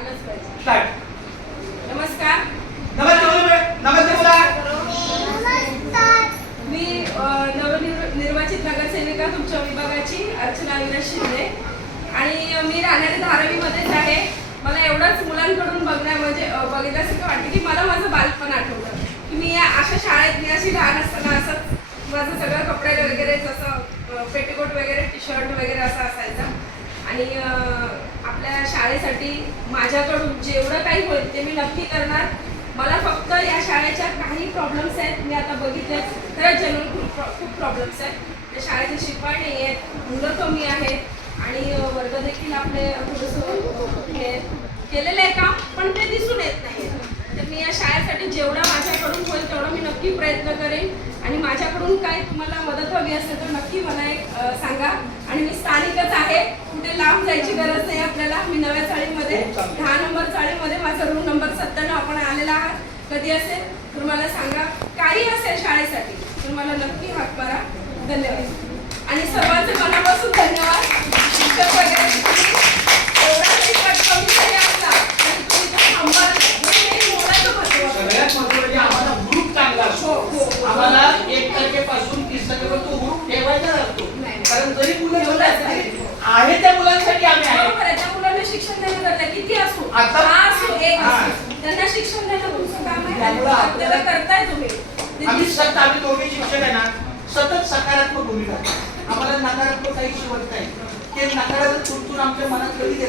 झालंच पाहिजे. स्टार्ट. नमस्कार. नमस्ते बोला. मी नवनिर्वाचित नगरसेविका तुमच्या विभागाची अर्चना अविनाश शिंदे आणि मी राहणारी धारावीमध्येच आहे. मला एवढंच मुलांकडून बघितल्यासारखं वाटतं की मला माझं बालपण आठवलं की मी अशा शाळेत मी अशी लहान असताना असं माझं सगळं कपडे वगैरे जसं पेटीकोट वगैरे टी शर्ट वगैरे असं असायचं आणि आपल्या शाळेसाठी माझ्याकडून जेवढं काही होईल ते मी नक्की करणार. मला फक्त या शाळेच्या काही प्रॉब्लेम्स आहेत, मी आता बघितले खरंच जनरल खूप प्रॉब्लेम्स आहेत. त्या शाळेचे शिपाई नाही आहेत, मुलं कमी आहेत आणि वर्ग देखील आपले थोडंसं हे केलेलं आहे काम पण ते दिसून येत नाही. तर मी या शाळेसाठी जेवढं माझ्याकडून होईल तेवढं मी नक्की प्रयत्न करेन आणि माझ्याकडून काय तुम्हाला मदत हवी असेल तर नक्की मला एक सांगा. आणि मी स्थानिकच आहे, कुठे लांब जायची गरज नाही आपल्याला. मी नव्या चाळीमध्ये 10 नंबर चाळीमध्ये माझा रूम नंबर 97 आपण आलेला आहात. कधी असेल तर मला सांगा, काही असेल शाळेसाठी तर मला नक्की हाक मारा. धन्यवाद आणि सर्वांचे मनापासून धन्यवाद. शिक्षक वगैरे एवढा तरी कमी जरी असला तरी तुम्ही तो थांबाल हे मोलाचं महत्त्व. सगळ्यात महत्त्वाचे आम्हाला ग्रुप चांगला असतो. आम्हाला 1 तारखेपासून 30 तारखेपर्यंत तो ग्रुप ठेवायचा असतो. कारण जरी मुलं आहे त्या मुलांसाठी आम्ही आहे. त्या मुलांना शिक्षण देणं गरजेचं किती असो, आता असो एक असो, त्यांना शिक्षण देणं तुमचं काम आहे. आपल्याला करताय तुम्ही. आम्ही दोघे शिक्षक आहे ना, सतत सकारात्मक भूमिका. आम्हाला नकारात्मक काही शिवत नाही. ते नकारात्मक तुमतून आमच्या मनात कधी